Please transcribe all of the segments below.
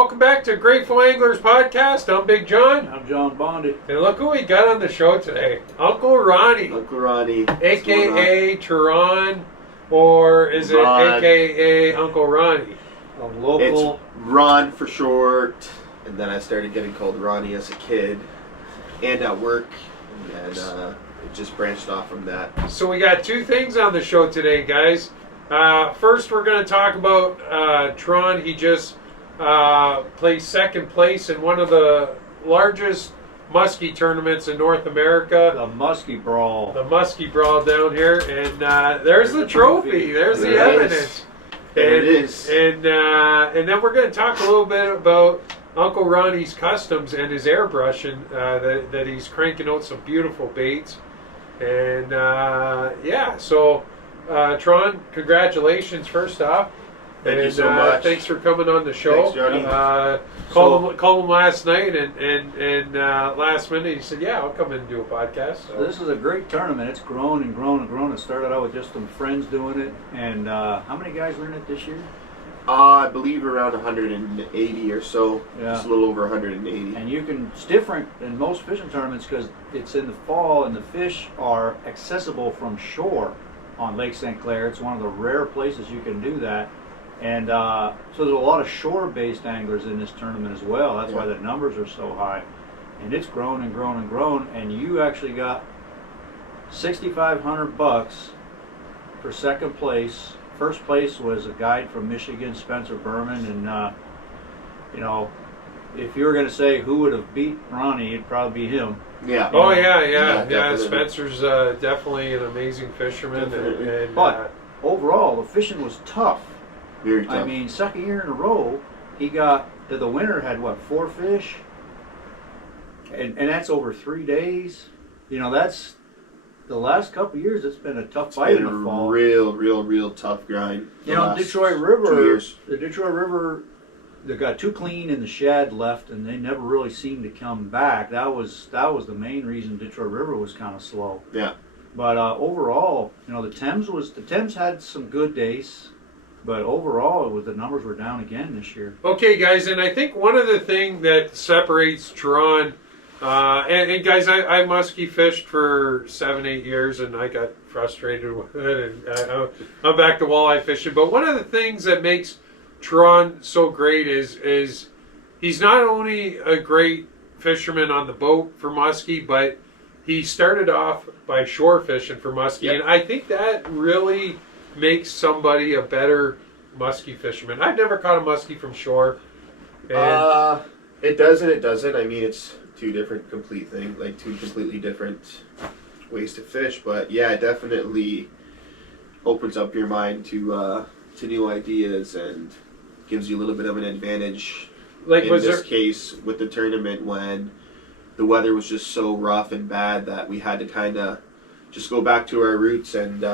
welcome back to Grateful Anglers Podcast. I'm Big John. I'm John Bondi. And look who we got on the show today. Uncle Ronnie. Uncle Ronnie. A.K.A. Tron, or is Ron. it A.K.A. Uncle Ronnie? A local. It's Ron for short. And then I started getting called Ronnie as a kid and at work. And it just branched off from that. So we got two things on the show today, guys. First, we're going to talk about Tron. He just placed second place in one of the largest muskie tournaments in North America. The Musky Brawl. The Musky Brawl down here. And there's the trophy. There's the evidence. There it is. And then we're going to talk a little bit about Uncle Ronnie's customs and his airbrushing, that he's cranking out some beautiful baits. And yeah, so Tron, congratulations first off. Thank you so much. Thanks for coming on the show. Thanks, Johnny. Called him last night, and last minute he said, "Yeah, I'll come in and do a podcast." So. This is a great tournament. It's grown and grown and grown. It started out with just some friends doing it. And how many guys were in it this year? I believe around 180 or so. Yeah. Just a little over 180. And it's different than most fishing tournaments because it's in the fall and the fish are accessible from shore on Lake St. Clair. It's one of the rare places you can do that. And so there's a lot of shore-based anglers in this tournament as well. That's why the numbers are so high. And it's grown and grown and grown. And you actually got $6,500 for second place. First place was a guide from Michigan, Spencer Berman. And, you know, if you were going to say who would have beat Ronnie, it'd probably be him. Yeah. Oh, yeah. Definitely. Spencer's definitely an amazing fisherman. And, But overall, the fishing was tough. Very tough. I mean, second year in a row, he got to the winner had what, 4 fish, and that's over 3 days. You know, that's the last couple of years. It's been a tough fight in the fall. Real tough grind. You know, Detroit 2 River. years. The Detroit River, they got too clean in the shad left, and they never really seemed to come back. That was the main reason Detroit River was kind of slow. Yeah. But overall, you know, the Thames had some good days. But overall, the numbers were down again this year. Okay, guys, and I think one of the things that separates Tron, and guys, I muskie fished for 7-8 years, and I got frustrated with it, and I'm back to walleye fishing. But one of the things that makes Tron so great is he's not only a great fisherman on the boat for muskie, but he started off by shore fishing for muskie, Yep. and I think that really makes somebody a better muskie fisherman. I've never caught a muskie from shore. And It does and it doesn't. I mean, it's two completely different ways to fish. But yeah, it definitely opens up your mind to new ideas and gives you a little bit of an advantage. like, In this case, with the tournament, when the weather was just so rough and bad that we had to kind of just go back to our roots and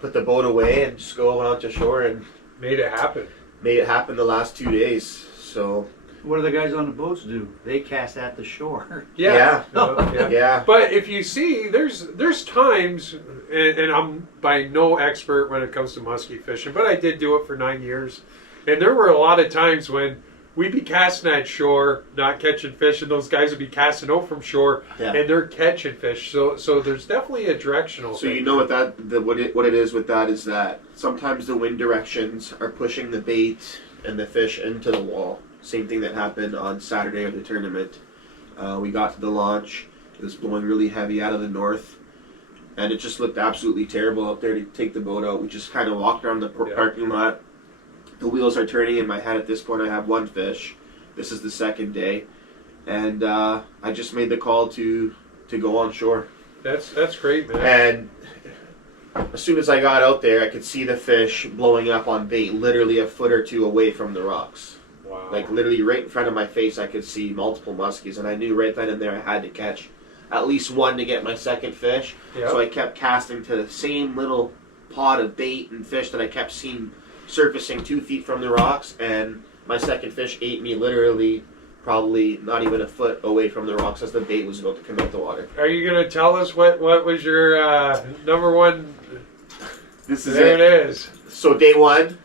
put the boat away and just go out to shore and made it happen. made it happen the last 2 days. So What do the guys on the boats do? They cast at the shore. Yeah. yeah. But if you see, there's times, and I'm by no expert when it comes to muskie fishing, but I did do it for 9 years, and there were a lot of times when we'd be casting at shore, not catching fish, and those guys would be casting out from shore, and they're catching fish. So there's definitely a directional So thing. you know what it is with that is that sometimes the wind directions are pushing the bait and the fish into the wall. Same thing that happened on Saturday of the tournament. We got to the launch. It was blowing really heavy out of the north, and it just looked absolutely terrible out there to take the boat out. We just kind of walked around the parking lot. The wheels are turning in my head at this point. I have 1 fish. This is the second day, and I just made the call to go on shore. That's great, man. And as soon as I got out there, I could see the fish blowing up on bait, literally a foot or 2 away from the rocks. Wow. Like literally right in front of my face, I could see multiple muskies, and I knew right then and there I had to catch at least one to get my second fish. Yep. So I kept casting to the same little pod of bait and fish that I kept seeing surfacing 2 feet from the rocks, and my second fish ate me literally probably not even a foot away from the rocks as the bait was about to come out the water. Are you going to tell us what was your number one? This is There it is. So day 1,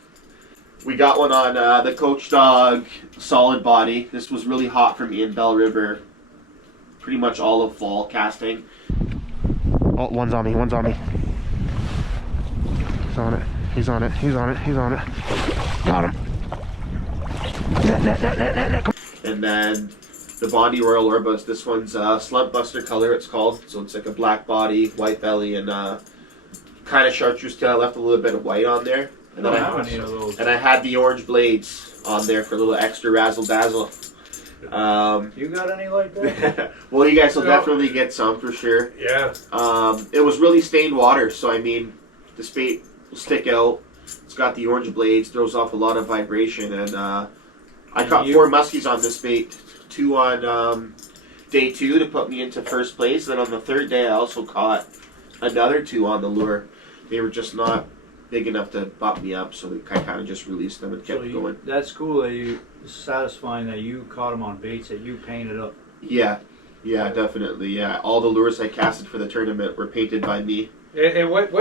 We got one on the Coach Dog solid body. This was really hot for me in Bell River. Pretty much all of fall casting. Oh, one's on me. He's on it. He's on it. Got him. And then the Bondi Royal Orbus. This one's Slump Buster color, it's called. So it's like a black body, white belly, and kind of chartreuse tail. I left a little bit of white on there. And then I had the orange blades on there for a little extra razzle dazzle. You got any like that? Well, you guys will definitely get some for sure. Yeah. It was really stained water, so I mean, the spate will stick out. It's got the orange blades, throws off a lot of vibration, and I caught 4 muskies on this bait. 2 on day 2 to put me into first place. Then on the 3rd day, I also caught another 2 on the lure. They were just not big enough to bop me up, so I kind of just released them and kept going. That's cool that it's satisfying that you caught them on baits that you painted up. Yeah, definitely. Yeah, all the lures I casted for the tournament were painted by me. And what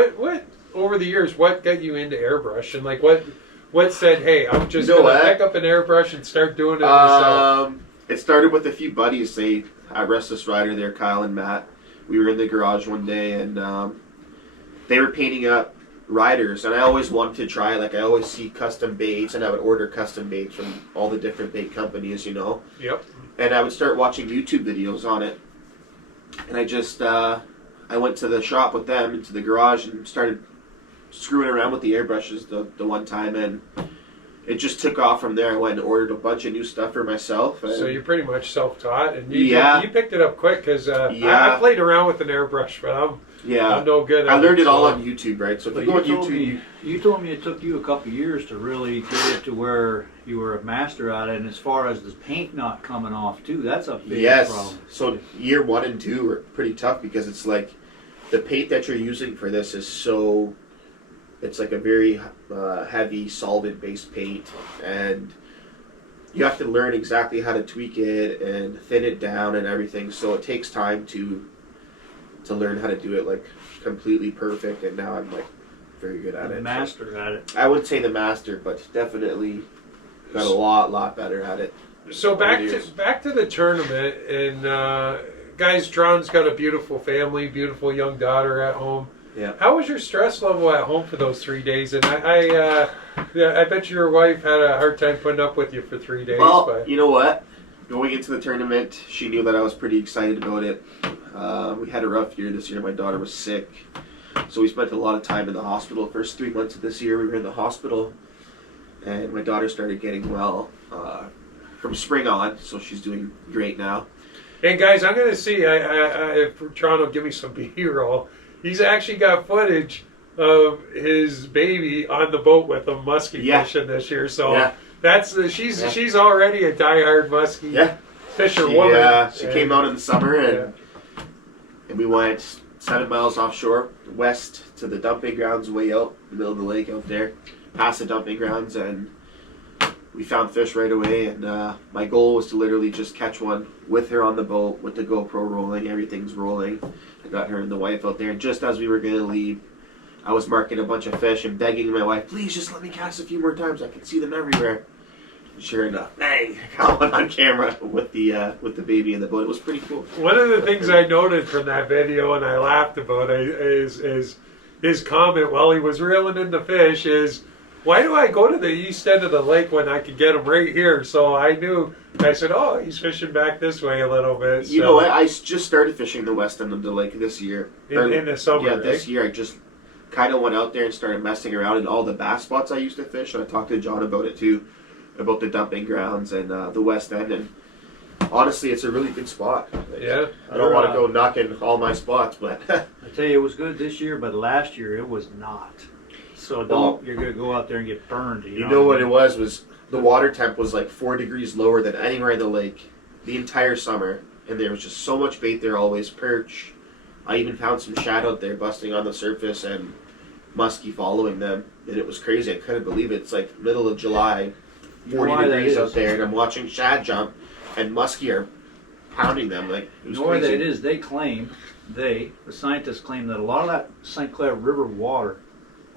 over the years, what got you into airbrush? And like what said, hey, I'm just gonna pick up an airbrush and start doing it myself? It started with a few buddies. At Restless Rider there, Kyle and Matt. We were in the garage one day, and they were painting up riders, and I always wanted to try. Like, I always see custom baits, and I would order custom baits from all the different bait companies, you know. Yep. And I would start watching YouTube videos on it, and I just I went to the shop with them into the garage and started screwing around with the airbrushes the one time, and it just took off from there. I went and ordered a bunch of new stuff for myself. So you're pretty much self-taught, and you picked it up quick, because I played around with an airbrush, but I'm no good at it. I learned it all on YouTube, right? So if you go on YouTube... You told me it took you a couple years to really get it to where you were a master at it, and as far as the paint not coming off too, that's a big problem. So year 1 and 2 were pretty tough, because it's like the paint that you're using for this is so... It's like a very heavy solvent-based paint, and you have to learn exactly how to tweak it and thin it down and everything. So it takes time to learn how to do it like completely perfect. And now I'm like very good at it. Master at it. I wouldn't say the master, but definitely got a lot better at it. So back to the tournament, and guys, Tron's got a beautiful family, beautiful young daughter at home. Yeah. How was your stress level at home for those 3 days? And I bet your wife had a hard time putting up with you for 3 days. Well, but you know what? Going into the tournament, she knew that I was pretty excited about it. We had a rough year this year. My daughter was sick, so we spent a lot of time in the hospital. First 3 months of this year, we were in the hospital, and my daughter started getting well from spring on, so she's doing great now. And guys, I'm going to see if Tron will give me some B-roll. He's actually got footage of his baby on the boat with him muskie fishing this year. So that's she's already a diehard muskie fisher woman. Yeah, she came out in the summer, and we went 7 miles offshore, west to the dumping grounds, way out in the middle of the lake out there, past the dumping grounds, and we found fish right away. And my goal was to literally just catch one with her on the boat, with the GoPro rolling, everything's rolling. I got her and the wife out there, and just as we were going to leave, I was marking a bunch of fish and begging my wife, please just let me cast a few more times, I can see them everywhere. And sure enough, bang, I got one on camera with the baby in the boat. It was pretty cool. One of the things I noted from that video, and I laughed about it, is his comment while he was reeling in the fish is, why do I go to the east end of the lake when I could get him right here? So I said, oh, he's fishing back this way a little bit. So. You know what? I just started fishing the west end of the lake this year. In the summer, yeah, this year I just kind of went out there and started messing around in all the bass spots I used to fish. And I talked to John about it too, about the dumping grounds and the west end. And honestly, it's a really good spot. Yeah. I don't want to go knocking all my spots, but I tell you, it was good this year, but last year it was not. So you're going to go out there and get burned. You know what it was the water temp was like 4 degrees lower than anywhere in the lake the entire summer. And there was just so much bait there always, perch. I even found some shad out there busting on the surface and muskie following them. And it was crazy. I couldn't believe it. It's like middle of July, 40 degrees out there, and I'm watching shad jump and muskie are pounding them. Like, it was crazy. They claim, the scientists claim that a lot of that St. Clair River water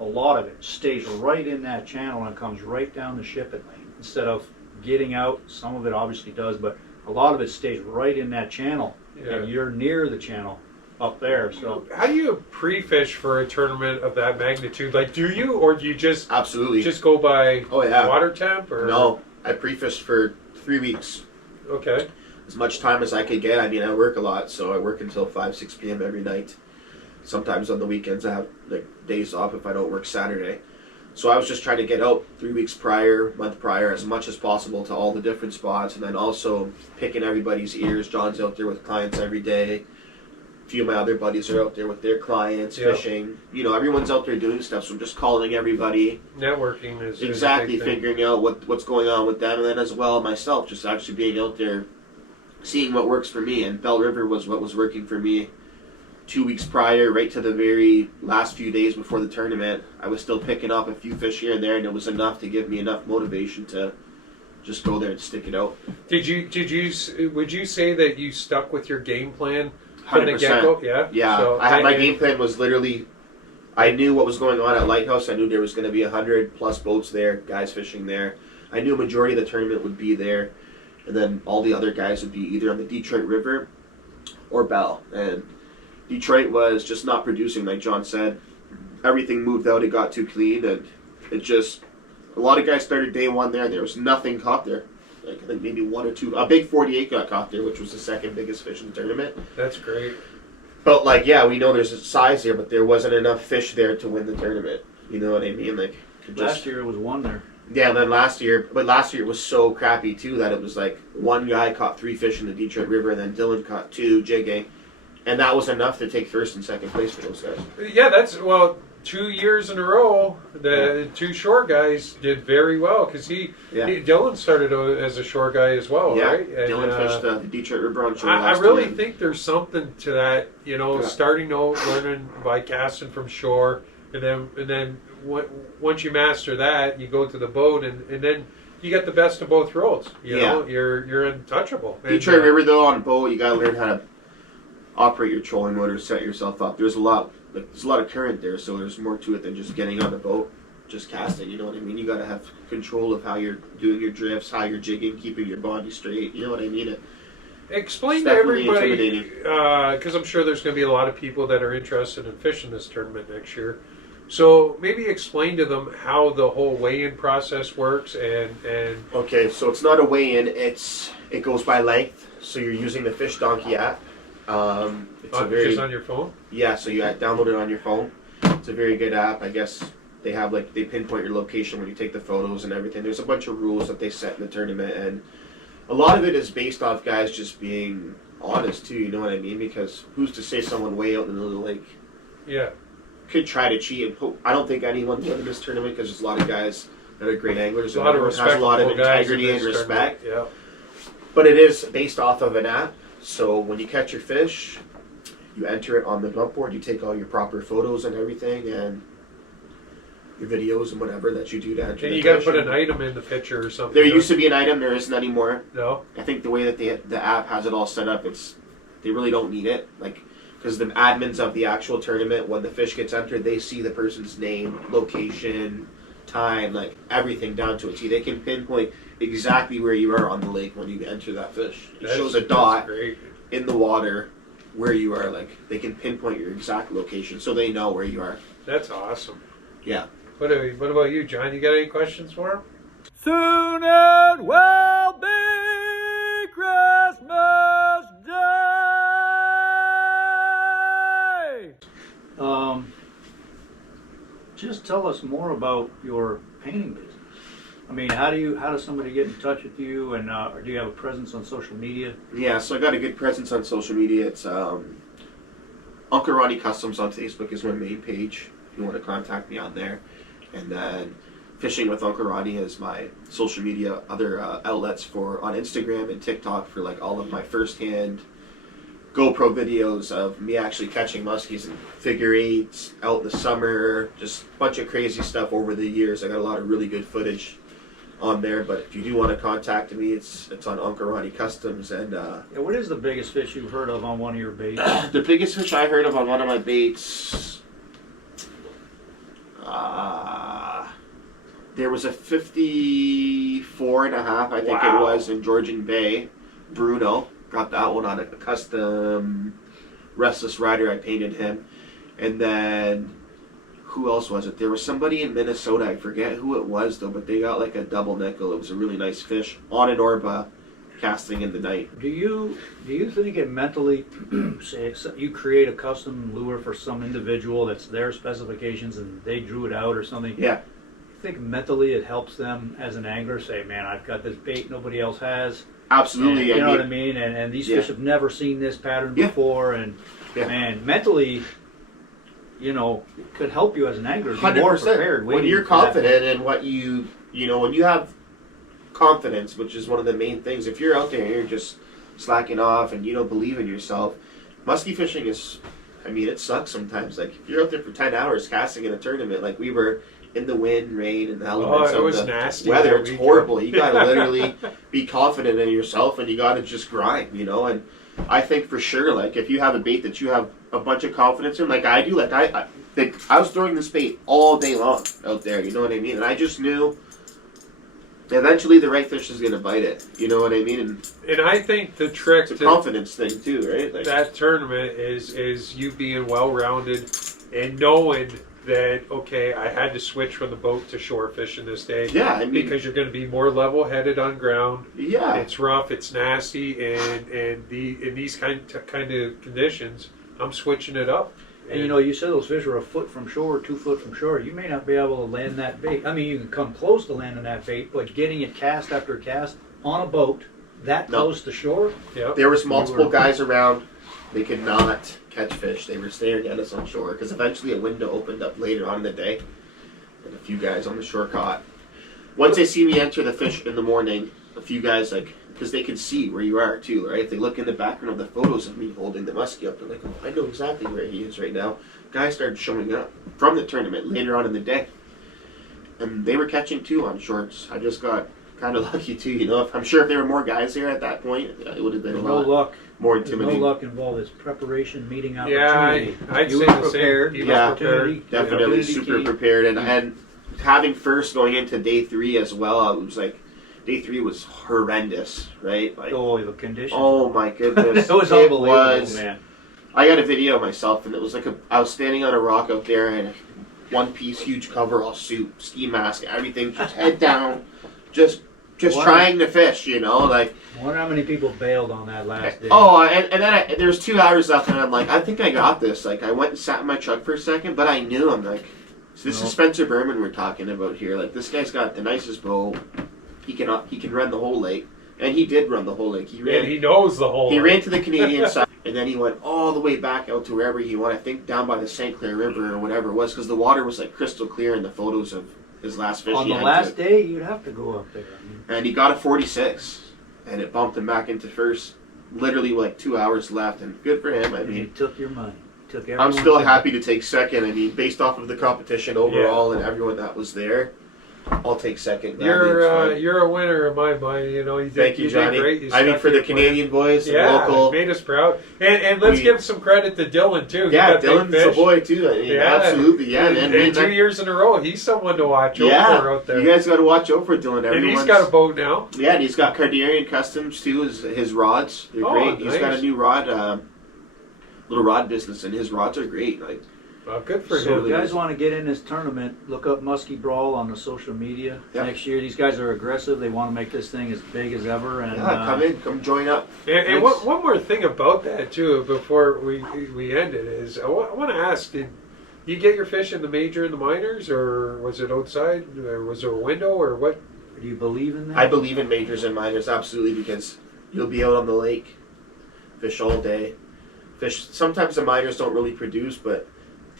a lot of it stays right in that channel and comes right down the shipping lane instead of getting out. Some of it obviously does, but a lot of it stays right in that channel, and you're near the channel up there. So how do you pre-fish for a tournament of that magnitude? Like, do you, or do you just Absolutely. just go by water temp? Or No, I pre-fished for 3 weeks. Okay. As much time as I could get. I mean, I work a lot, so I work until 5, 6 p.m. every night. Sometimes on the weekends I have like days off if I don't work Saturday. So I was just trying to get out 3 weeks prior, month prior, as much as possible to all the different spots, and then also picking everybody's ears. John's out there with clients every day. A few of my other buddies are out there with their clients fishing. You know, everyone's out there doing stuff, so I'm just calling everybody. Networking is Exactly, is a big thing. figuring out what's going on with them, and then as well myself, just actually being out there, seeing what works for me. And Bell River was what was working for me 2 weeks prior, right to the very last few days before the tournament. I was still picking up a few fish here and there, and it was enough to give me enough motivation to just go there and stick it out. Would you say that you stuck with your game plan from the 100%. get-go? Yeah. Yeah, So, my game plan was literally, I knew what was going on at Lighthouse. I knew there was going to be 100 plus boats there, guys fishing there. I knew a majority of the tournament would be there, and then all the other guys would be either on the Detroit River or Bell. And Detroit was just not producing, like John said. Everything moved out, it got too clean, and it just, a lot of guys started day one there. There was nothing caught there. Like, I think maybe one or two, a big 48 got caught there, which was the second biggest fish in the tournament. That's great. But like, yeah, we know there's a size there, but there wasn't enough fish there to win the tournament. You know what I mean? Like, last year it was one there. Yeah, and then last year it was so crappy too that it was like one guy caught 3 fish in the Detroit River, and then Dylan caught 2 jigging, and that was enough to take first and second place for those guys. Yeah, 2 years in a row, the two shore guys did very well because Dylan started as a shore guy as well, Yeah, right? And, Dylan fished the Detroit River on shore I last really year. think there's something to that, you know, starting out learning by casting from shore, and then once you master that, you go to the boat, and then you get the best of both worlds. You know, you're untouchable. Detroit River though, on a boat, you gotta learn how to operate your trolling motor, set yourself up. There's a lot of current there, so there's more to it than just getting on the boat, just casting. You know what I mean? You gotta have control of how you're doing your drifts, how you're jigging, keeping your body straight. You know what I mean? Explain to everybody, because I'm sure there's going to be a lot of people that are interested in fishing this tournament next year. So maybe explain to them how the whole weigh-in process works and Okay, so it's not a weigh-in. It goes by length. So you're using the Fish Donkey app. It's just on your phone. Yeah, so you download it on your phone. It's a very good app. I guess they have they pinpoint your location when you take the photos and everything. There's a bunch of rules that they set in the tournament, and a lot of it is based off guys just being honest too. You know what I mean? Because who's to say someone way out in the middle of the lake? Yeah. Could try to cheat and poke. I don't think anyone's winning this tournament because there's a lot of guys that are great anglers. A lot of has a lot of integrity and respect. Yeah. But it is based off of an app. So when you catch your fish, you enter it on the dump board. You take all your proper photos and everything, and your videos and whatever that you do to enter. And the you got to fish. put an item in the picture or something. There used to be an item. There isn't anymore. No. I think the way that the app has it all set up, they really don't need it. Because the admins of the actual tournament, when the fish gets entered, they see the person's name, location, time, everything down to a T. They can pinpoint exactly where you are on the lake when you enter that fish. It shows a dot in the water where you are. They can pinpoint your exact location, so they know where you are. That's awesome. Yeah. What about you, John? You got any questions for him? Soon it will be Christmas Day. Just tell us more about your painting business. I mean, how does somebody get in touch with you, and do you have a presence on social media? Yeah, so I got a good presence on social media. It's Uncle Ronnie Customs on Facebook is my main page. If you want to contact me on there, and then Fishing with Uncle Ronnie is my social media other outlets on Instagram and TikTok for all of my firsthand GoPro videos of me actually catching muskies and figure 8s out in the summer, just a bunch of crazy stuff over the years. I got a lot of really good footage on there, but if you do want to contact me, it's on Uncle Ronnie Customs. And what is the biggest fish you've heard of on one of your baits? The biggest fish I heard of on one of my baits, There was a 54 and a half, I think it Wow. was, in Georgian Bay. Bruno got that one on a custom Restless Rider. I painted him. And then, who else was it? There was somebody in Minnesota. I forget who it was, though, but they got like a double nickel. It was a really nice fish on an Orba casting in the night. Do you think it mentally, say you create a custom lure for some individual that's their specifications and they drew it out or something? Yeah. You think mentally it helps them as an angler say, man, I've got this bait nobody else has. Absolutely. And, you know what I mean? And these fish have never seen this pattern before. And man, mentally, you know, it could help you as an angler be more prepared. When you're confident in what you know, when you have confidence, which is one of the main things. If you're out there and you're just slacking off and you don't believe in yourself, musky fishing is, I mean, it sucks sometimes. Like, if you're out there for 10 hours casting in a tournament, like we were in the wind, rain, and the elements it was of the nasty weather, it's weekend. horrible. You gotta literally be confident in yourself and you gotta just grind, you know. And I think for sure, like, if you have a bait that you have a bunch of confidence in, like I do, like I was throwing this bait all day long out there, you know what I mean? And I just knew eventually the right fish is going to bite it, you know what I mean? And I think the trick It's a confidence thing too, right? Like, that tournament is you being well-rounded and knowing that, okay, I had to switch from the boat to shore fishing this day. yeah, I mean, Because you're going to be more level-headed on ground. yeah, It's rough, it's nasty, and in these kind of conditions, I'm switching it up. And you know, you said those fish are a foot from shore, 2 foot from shore. You may not be able to land that bait. I mean, you can come close to landing that bait, but getting it cast after cast on a boat that close to shore. Yep. there was multiple guys around. They could not catch fish. They were staring at us on shore because eventually a window opened up later on in the day, and a few guys on the shore caught. Once they see me enter the fish in the morning, a few guys, like, because they can see where you are too, right? If they look in the background of the photos of me holding the muskie up, they're like, oh, I know exactly where he is right now. Guys started showing up from the tournament later on in the day, and they were catching too on shorts. I just got kind of lucky too, you know. I'm sure if there were more guys there at that point, it would have been There's a no lot luck. more There's no intimidating. luck involved. It's preparation, meeting Yeah, opportunity. I'd You say were the same. prepared. You Yeah, were prepared. Definitely Opportunity super key. prepared, and having first going into day 3 as well, it was like day 3 was horrendous, right? Like, Oh, the conditions. oh my goodness, It was unbelievable, man. I got a video of myself, and it was like I was standing on a rock out there in a one-piece huge coverall suit, ski mask, everything, just head down, just Wow. trying to fish, you know, like. I wonder how many people bailed on that last day. Oh, and then there's 2 hours left, and I'm like, I think I got this. Like, I went and sat in my truck for a second, but I knew, I'm like, so this is Spencer Berman we're talking about here. Like, this guy's got the nicest boat. He can run the whole lake, and he did run the whole lake. And he knows the whole. He ran to the Canadian side, and then he went all the way back out to wherever he went. I think down by the St. Clair River or whatever it was, because the water was like crystal clear in the photos of his last fish. On he the had last day, you'd have to go up there. and he got a 46, and it bumped him back into first. Literally like 2 hours left, and good for him. I He mean, took your money. Took I'm everyone's still money. happy to take second. I mean, based off of the competition overall and everyone that was there, I'll take second. You're a winner in my mind. You know, you did, Thank you, Johnny. Did great. You I mean, stuck for to the your plan. Canadian boys, the Yeah, local. made us proud. And let's give some credit to Dylan too. He Yeah, got big Dylan's a fish. boy too. I mean, absolutely, yeah, man. And 2 years in a row, he's someone to watch over out there. You guys got to watch out for Dylan. And he's got a boat now. Yeah, and he's got Cardarian Customs too. His rods, they're great. He's got a nice. new rod, little rod business, and his rods are great. Like, Well, good for So him. if you guys want to get in this tournament, look up Musky Brawl on the social media. Yep. Next year, these guys are aggressive. They want to make this thing as big as ever. And come join up. And one more thing about that too, before we end it, is I want to ask: did you get your fish in the major and the minors, or was it outside, or was there a window, or what? do you believe in that? I believe in majors and minors absolutely, because you'll be out on the lake, fish all day. Fish. Sometimes the minors don't really produce, but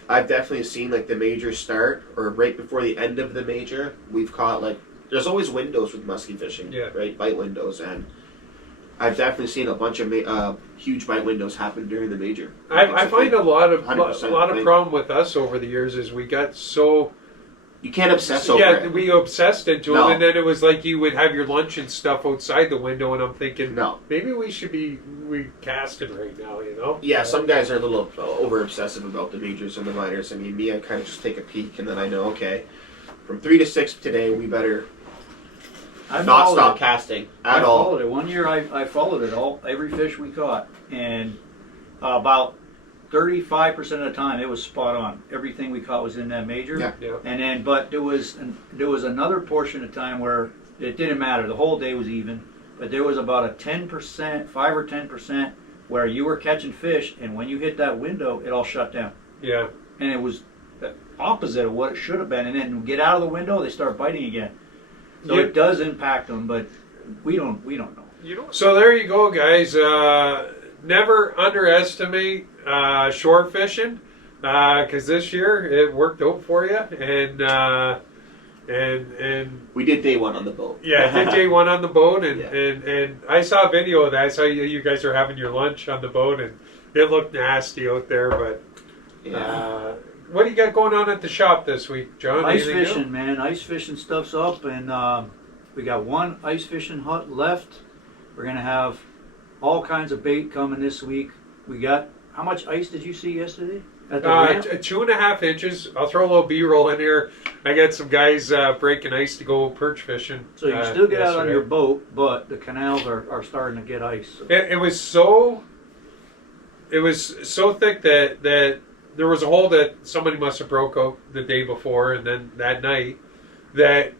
I've definitely seen like the major start or right before the end of the major. We've caught like there's always windows with musky fishing, right? Bite windows, and I've definitely seen a bunch of huge bite windows happen during the major. I find a lot of 100% problem with us over the years is we got so You can't obsess over Yeah, it. we obsessed into No. it, and then it was like you would have your lunch and stuff outside the window, and I'm thinking, No. maybe we should be recasting right now, you know? Yeah, some guys are a little over obsessive about the majors and the minors. I mean, me, I kind of just take a peek, and then I know, okay, from 3 to 6 today, we better I not followed stop it. casting I at all. followed it. One year I followed it every fish we caught, and about 35% of the time it was spot on. Everything we caught was in that major. Yeah. Yeah. And then, but there was another portion of time where it didn't matter. The whole day was even, but there was about a 10%, 5 or 10%, where you were catching fish, and when you hit that window, it all shut down. Yeah. And it was the opposite of what it should have been. And then get out of the window, they start biting again. So Yeah. it does impact them, but we don't know. So there you go, guys. Never underestimate shore fishing, because this year it worked out for you, and We did day 1 on the boat. yeah, I did day 1 on the boat, and, Yeah. and I saw a video of that. I saw you guys are having your lunch on the boat, and it looked nasty out there. But Yeah. what do you got going on at the shop this week, John? Ice Anything fishing, new? man. Ice fishing stuff's up, and we got one ice fishing hut left. We're gonna have all kinds of bait coming this week. We got, how much ice did you see yesterday at the ramp? 2.5 inches. I'll throw a little B-roll in here. I got some guys breaking ice to go perch fishing. So you can still get out on yesterday. your boat, but the canals are starting to get ice. So. It was so thick that there was a hole that somebody must have broke out the day before, and then that night, that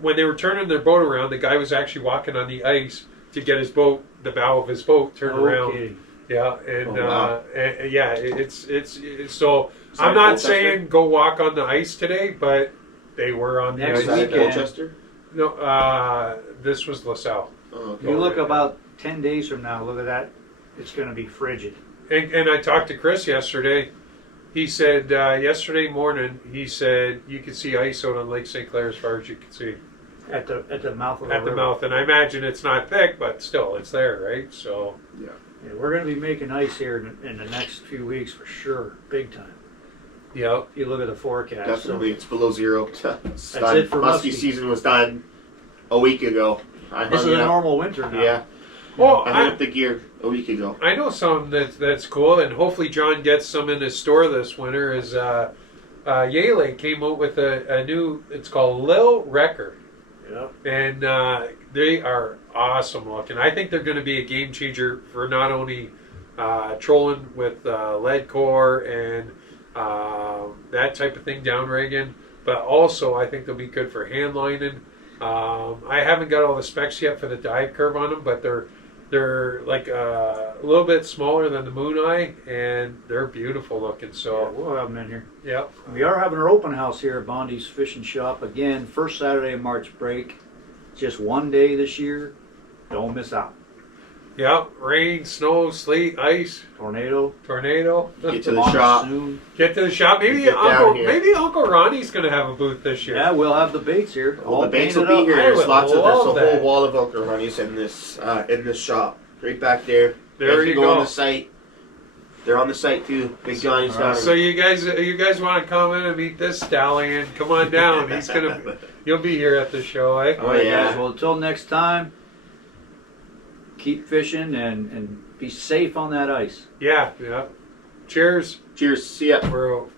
when they were turning their boat around, the guy was actually walking on the ice to get his boat, the bow of his boat, turned around. Okay. Yeah, and, Oh, wow. and yeah, it's so. Is I'm that not Colchester? saying go walk on the ice today, but they were on the Next Is ice. that at weekend. Colchester? No, this was LaSalle. Oh, You okay. look about 10 days from now, look at that. It's going to be frigid. And I talked to Chris yesterday. He said yesterday morning, he said you could see ice out on Lake St. Clair as far as you can see At the mouth of the at the river. mouth. And I imagine it's not thick, but still, it's there, right? So Yeah. Yeah, we're going to be making ice here in the next few weeks for sure, big time. yeah. If you look at the forecast. Definitely, it's below 0. It's That's done. it for Muskie Muskie. season was done a week ago. This is a normal winter now. Yeah, Well, I hung up the gear a week ago. I know some that's cool, and hopefully John gets some in his store this winter. Is Yale came out with a new? It's called Lil Wrecker, Yeah. and they are awesome looking. I think they're going to be a game changer for not only trolling with lead core and that type of thing down rigging, but also I think they'll be good for hand lining. I haven't got all the specs yet for the dive curve on them, but they're like a little bit smaller than the Moon Eye, and they're beautiful looking. Yeah, So we'll have them in here. yeah, We are having our open house here at Bondi's Fishing Shop. Again, first Saturday of March break. Just one day this year. Don't miss out. yeah. Rain, snow, sleet, ice, Tornado. tornado. Get to the Tomorrow shop. Soon. Get to the shop. Maybe Get down here. Uncle Ronnie's going to have a booth this year. Yeah, we'll have the baits here. Well, all the baits will painted be up. here. I There's would lots of love there's a that. whole wall of Uncle Ronnie's in this shop. Right back there. There If you go go. on the site. They're on the site too. Big Johnny's down. So you guys want to come in and meet this stallion? Come on down. You'll be here at the show, eh? Oh, All right, yeah. guys. Well, until next time, keep fishing and be safe on that ice. Yeah, yeah. Cheers. Cheers. See ya. We're out.